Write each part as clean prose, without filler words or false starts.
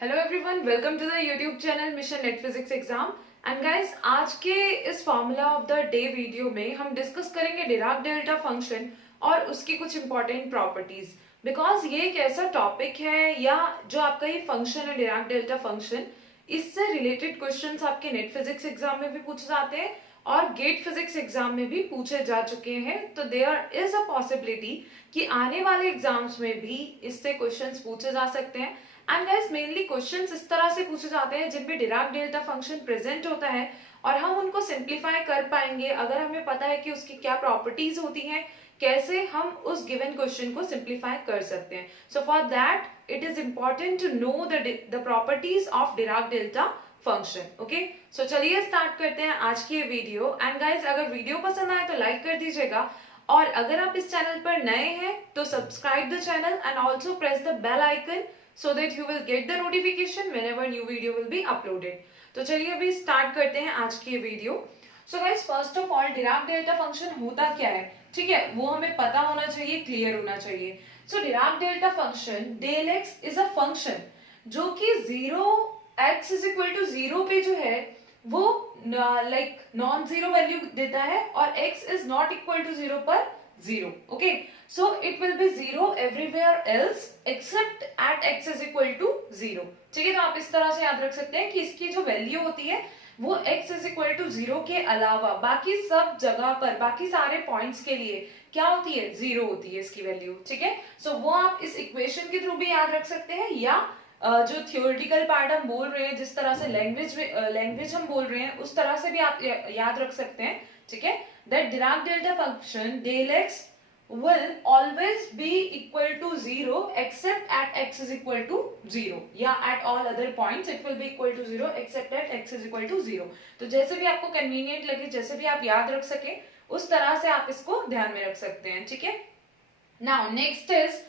Hello everyone, welcome to the YouTube channel mission NET physics exam. And guys, आज के इस formula of the day video में हम discuss करेंगे Dirac delta function और उसकी कुछ इंपॉर्टेंट प्रॉपर्टीज। बिकॉज ये एक ऐसा टॉपिक है या जो आपका ये फंक्शन है डिराक डेल्टा फंक्शन, इससे रिलेटेड क्वेश्चंस आपके नेट फिजिक्स एग्जाम में भी पूछे जाते हैं और गेट फिजिक्स एग्जाम में भी पूछे जा चुके हैं। तो देयर इज अ पॉसिबिलिटी कि आने वाले एग्जाम्स में भी इससे क्वेश्चंस पूछे जा सकते हैं। एंड गाइस, मेनली क्वेश्चंस इस तरह से पूछे जाते हैं जिनमें डिराक डेल्टा फंक्शन प्रेजेंट होता है और हम उनको सिंप्लीफाई कर पाएंगे अगर हमें पता है कि उसकी क्या प्रॉपर्टीज होती हैं, कैसे हम उस गिवन क्वेश्चन को सिंप्लीफाई कर सकते हैं। So for that it is important to know the properties of Dirac delta function. Okay, so चलिए स्टार्ट करते हैं आज की ये वीडियो। एंड गाइस, अगर वीडियो पसंद आए तो लाइक कर दीजिएगा और अगर आप इस चैनल पर नए हैं तो subscribe the channel and also press the bell icon so that you will get the notification whenever new video will be uploaded। तो चलिए अभी स्टार्ट करते हैं आज की ये video. So guys, first of all Dirac delta function होता क्या है, ठीक है, वो हमें पता होना चाहिए, क्लियर होना चाहिए। So Dirac delta function del x is a function जो कि x इज इक्वल टू 0 पे जो है वो लाइक नॉन जीरो वैल्यू देता है और x is not equal to 0 पर 0। okay, so it will be 0 everywhere else except at x is equal to 0। ठीक है, तो आप इस तरह से याद रख सकते हैं कि इसकी जो वैल्यू होती है वो x is equal to 0 के अलावा बाकी सब जगह पर, बाकी सारे पॉइंट्स के लिए क्या होती है, 0 होती है इसकी वैल्यू। ठीक है, सो वो आप इस इक्वेशन के थ्रू भी याद रख सकते हैं या जो थियोरेटिकल पार्ट हम बोल रहे हैं, जिस तरह से लैंग्वेज हम बोल रहे हैं, उस तरह से भी आप याद रख सकते हैं। ठीक है, that Dirac delta function del x will always be equal to 0 except at x is equal to 0 या at all other points it will be equal to 0 except at x is equal to 0। तो जैसे भी आपको convenient लगे, जैसे भी आप याद रख सके, उस तरह से आप इसको ध्यान में रख सकते हैं। ठीक है, नाउ नेक्स्ट इज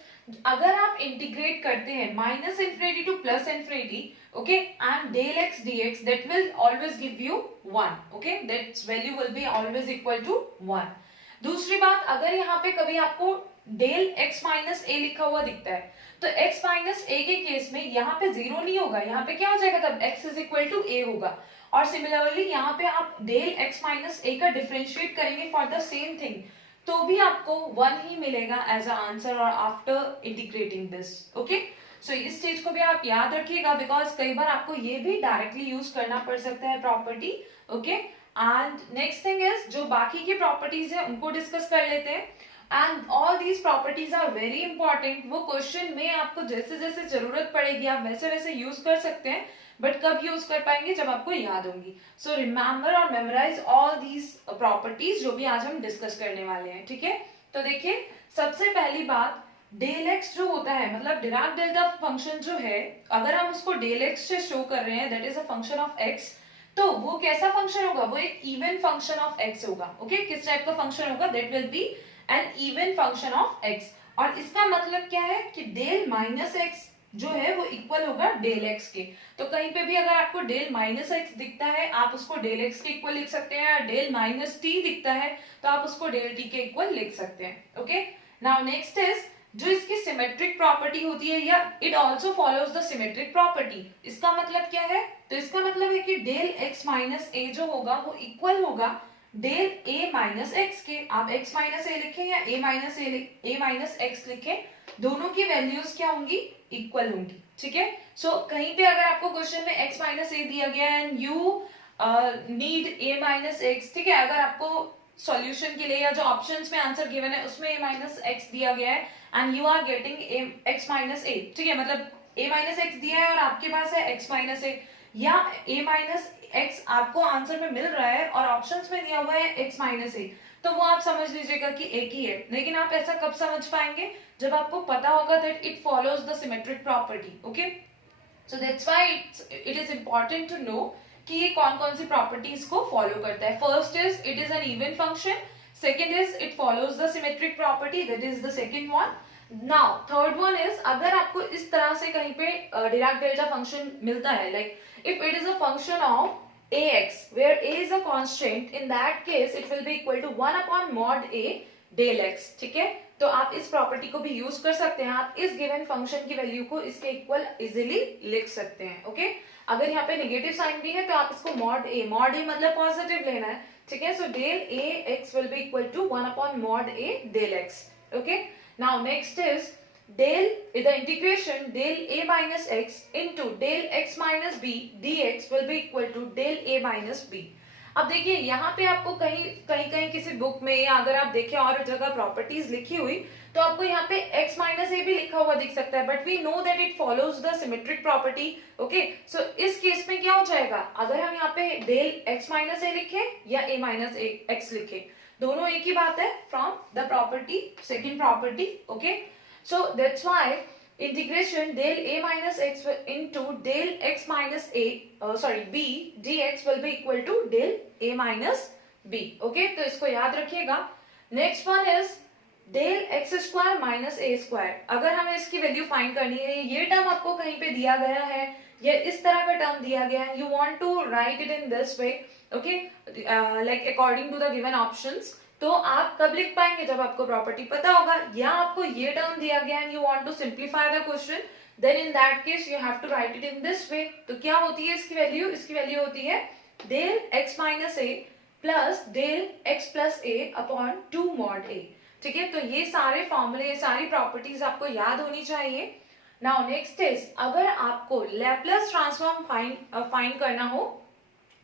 अगर आप इंटीग्रेट करते हैं minus infinity to plus infinity, okay, and del x dx, that will always give you 1। okay, that value will be always equal to 1। दूसरी बात, अगर यहाँ पे कभी आपको del x माइनस a लिखा हुआ दिखता है तो x माइनस a के केस में यहाँ पे 0 नहीं होगा, यहाँ पे क्या हो जाएगा, तब x is equal to a होगा। और सिमिलरली यहाँ पे आप del x माइनस a का डिफरेंशिएट करेंगे फॉर द सेम थिंग तो भी आपको 1 ही मिलेगा एज अ आंसर और after integrating this. Okay, so इस चीज को भी आप याद रखिएगा बिकॉज कई बार आपको ये भी डायरेक्टली यूज करना पड़ सकता है property. Okay, and next thing is जो बाकी की प्रॉपर्टीज है उनको डिस्कस कर लेते हैं। And all these properties are very important. वो क्वेश्चन में आपको जैसे जैसे जरूरत पड़ेगी आप वैसे वैसे यूज कर सकते हैं, बट कब यूज कर पाएंगे, जब आपको याद होंगी। सो रिमेम्बर और मेमोराइज ऑल दीज प्रॉपर्टीज जो भी आज हम डिस्कस करने वाले हैं। ठीक है, तो देखिए सबसे पहली बात, डेल एक्स जो होता है, मतलब डिराक डेल्टा फंक्शन जो है, अगर हम उसको डेल एक्स से शो कर रहे हैं, that is a function of x, तो वो कैसा फंक्शन होगा, वो एक इवन फंक्शन ऑफ एक्स होगा। ओके, किस टाइप का फंक्शन होगा, that will be an even function of x. और इसका मतलब क्या है कि डेल माइनस एक्स जो है वो इक्वल होगा डेल एक्स के। तो कहीं पे भी अगर आपको डेल माइनस एक्स दिखता है आप उसको डेल एक्स के इक्वल लिख सकते हैं, और डेल माइनस टी दिखता है तो आप उसको डेल टी के इक्वल लिख सकते हैं। ओके, नाउ नेक्स्ट इज जो इसकी सिमेट्रिक प्रॉपर्टी होती है, या it also follows the symmetric property. इसका मतलब क्या है, तो इसका मतलब है कि डेल एक्स माइनस ए जो होगा वो इक्वल होगा डेल ए माइनस एक्स के। आप x माइनस ए लिखें या a माइनस एक्स लिखें, दोनों की वैल्यूज क्या होंगी, इक्वल होंगी। ठीक है, सो कहीं पे अगर आपको क्वेश्चन में x माइनस ए दिया गया and you need a minus x, ठीक है, अगर आपको सॉल्यूशन के लिए या जो ऑप्शंस में आंसर गिवन है उसमें a माइनस एक्स दिया गया है and you are getting x minus a, ठीक है, मतलब a माइनस एक्स दिया है और आपके पास है x माइनस ए, या a माइनस एक्स आपको आंसर में मिल रहा है और ऑप्शंस में दिया हुआ है x माइनस ए, तो वो आप समझ लीजिएगा कि एक ही है। लेकिन आप ऐसा कब समझ पाएंगे, जब आपको पता होगा that it follows the symmetric property. Okay, so that's why it is important to know कि ये कौन कौन सी प्रॉपर्टीज को फॉलो करता है। First is it is an even function, second is it follows the symmetric property, that is the second one. Now third one is अगर आपको इस तरह से कहीं पे डिराक डेल्टा फंक्शन मिलता है, like if it is a function of ax where a is a constant, in that case it will be equal to 1 upon mod a del x। ठीक है, तो आप इस प्रॉपर्टी को भी यूज कर सकते हैं। आप इस गिवन फंक्शन की वैल्यू को इसके इक्वल इजीली लिख सकते हैं। ओके, अगर यहाँ पे नेगेटिव साइन भी है तो आप इसको मॉड ए मतलब पॉजिटिव लेना है, ठीक है। So del a x will be equal to 1 upon mod a del x. Okay, now next is del the integration del a minus x into del x minus b dx will be equal to del a minus b। अब देखिए यहाँ पे आपको कहीं किसी book में या अगर आप देखें और जगह प्रॉपर्टीज लिखी हुई तो आपको यहाँ पे x माइनस ए भी लिखा हुआ दिख सकता है, but we know that it follows the symmetric property. Okay, so इस केस में क्या हो जाएगा, अगर हम यहाँ पे डेल x माइनस ए लिखे या a माइनस एक्स लिखे, दोनों एक ही बात है from the property, second property. Okay, so that's why integration del a minus x into del x minus b dx will be equal to del a minus b। okay, तो इसको याद रखिएगा। Next one is del x square minus a square. अगर हमें इसकी value find करनी है, ये टर्म आपको कहीं पे दिया गया है, ये इस तरह का टर्म दिया गया है, you want to write it in this way, okay, like according to the given options. तो आप कब लिख पाएंगे, जब आपको प्रॉपर्टी पता होगा, या आपको ये टर्म दिया गया and you want to simplify the question, then in that case you have to write it in this way. तो क्या होती है इसकी वैल्यू, इसकी वैल्यू होती है डेल x माइनस ए प्लस डेल x प्लस ए अपॉन 2 मॉड ए। ठीक है, तो ये सारे फॉर्मूले, सारी प्रॉपर्टीज आपको याद होनी चाहिए। नाउ नेक्स्ट इज, अगर आपको लैप्लेस ट्रांसफॉर्म फाइंड करना हो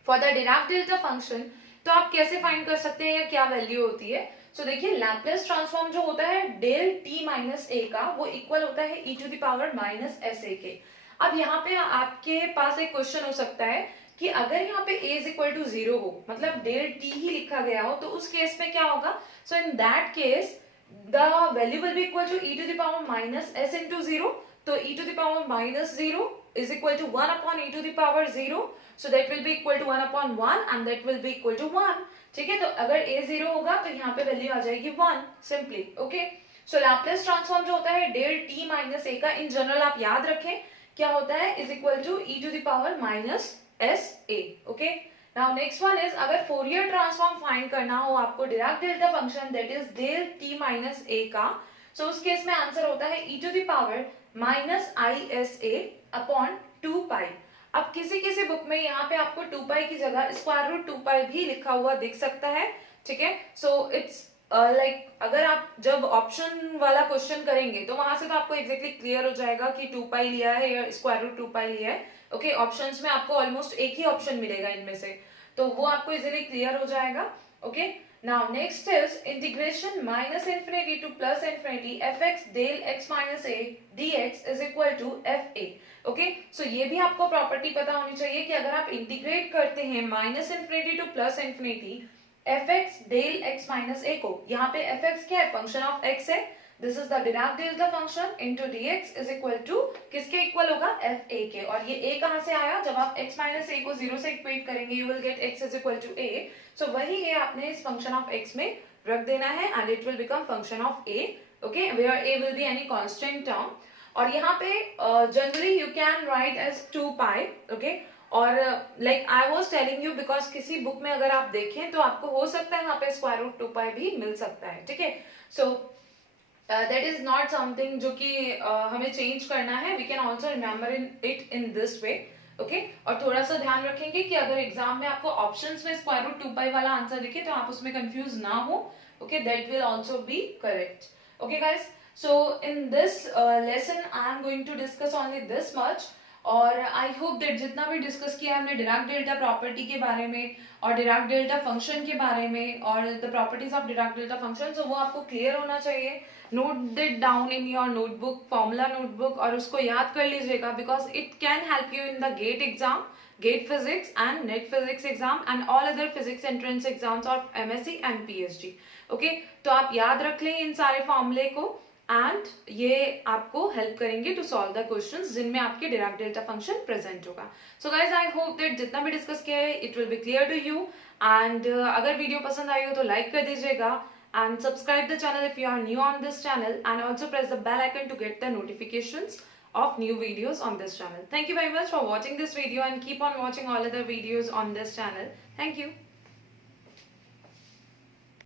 for the Dirac delta function, तो आप कैसे फाइंड कर सकते हैं या क्या वैल्यू होती है। सो देखिए, लैप्लेस ट्रांसफॉर्म जो होता है डेल टी माइनस ए का, वो इक्वल होता है e to the power minus s a के। अब यहाँ पे आपके पास एक क्वेश्चन हो सकता है कि अगर यहाँ पे a इज इक्वल टू 0 हो, मतलब डेल टी ही लिखा गया हो, तो उस केस में क्या होगा। So in that case the value will be equal to e to the power minus s into 0। तो e to the power minus 0 is equal to 1 upon e to the power 0, so that will be equal to 1 upon 1 and that will be equal to 1। ठीक है, तो अगर a 0 होगा तो यहाँ पे value आ जाएगी 1 सिंपली। ओके, सो लैप्लेस ट्रांसफॉर्म जो होता है डेल t माइनस a का, इन जनरल आप याद रखें क्या होता है, is equal to e to the power minus s a. Okay, now next one is, अगर फोरियर ट्रांसफॉर्म फाइंड करना हो आपको Dirac delta function that is del t minus a का, सो उस केस में आंसर होता है e to the power minus i s a upon 2 pi. अब किसी बुक में यहाँ पे आपको 2 पाई की जगह स्क्वायर रूट 2 पाई भी लिखा हुआ दिख सकता है। ठीक है, सो इट्स लाइक अगर आप जब ऑप्शन वाला क्वेश्चन करेंगे तो वहां से तो आपको एग्जैक्टली क्लियर हो जाएगा कि 2 पाई लिया है या स्क्वायर रूट 2 पाई लिया है। ओके, ऑप्शंस में आपको ऑलमोस्ट एक ही ऑप्शन मिलेगा इनमें से, तो वो आपको इजीली क्लियर हो जाएगा। Okay, now next is integration minus infinity to plus infinity fx del x minus a dx is equal to fa। Okay, so ये भी आपको प्रॉपर्टी पता होनी चाहिए कि अगर आप इंटीग्रेट करते हैं minus infinity to plus infinity fx del x minus a को, यहाँ पे fx क्या है, फंक्शन ऑफ x है, this is the Dirac delta function into dx is equal to किसके इक्वल होगा, fa के। और ये a कहाँ से आया, जब आप x माइनस a को 0 से इक्वेट करेंगे you will get x is equal to a। So वही a आपने इस फंक्शन ऑफ x में रख देना है and it will become function of a। Okay, where a will be any constant term. और यहाँ पे generally you can write as 2 pi. Okay, और like I was telling you because किसी book में अगर आप देखें तो आपको हो सकता है वहां पे स्क्वायर रूट 2 पाई भी मिल सकता है। ठीक है, so that is not something जो कि हमें चेंज करना है, we can also remember it in this way. Okay, और थोड़ा सा ध्यान रखेंगे कि अगर एग्जाम में आपको ऑप्शंस में स्क्वायर रूट 2 पाई वाला आंसर दिखे तो आप उसमें कंफ्यूज ना हो। Okay, that will also be correct. Okay guys, so in this lesson I am going to discuss only this much, और आई होप दैट जितना भी डिस्कस किया हमने डिराक डेल्टा प्रॉपर्टी के बारे में और डिराक डेल्टा फंक्शन के बारे में और the properties of Dirac delta function, तो वो आपको क्लियर होना चाहिए। Note it down in your notebook, formula notebook, और उसको याद कर लीजिएगा because it can help you in the GATE exam, GATE physics and NET physics exam and all other physics entrance exams of MSc and PhD। Okay, तो आप याद रख लें इन सारे फॉर्मूले को एंड ये आपको हेल्प करेंगे टू सॉल्व द क्वेश्चंस जिनमें आपके डिराक डेल्टा फंक्शन प्रेजेंट होगा। So guys, I hope that जितना भी डिस्कस किया है it will be clear to you. And अगर वीडियो पसंद आई हो तो लाइक कर दीजिएगा and subscribe the channel if you are new on this channel, and also press the bell icon to get the notifications of new videos on this channel. Thank you very much for watching this video and keep on watching all other videos on this channel. Thank you.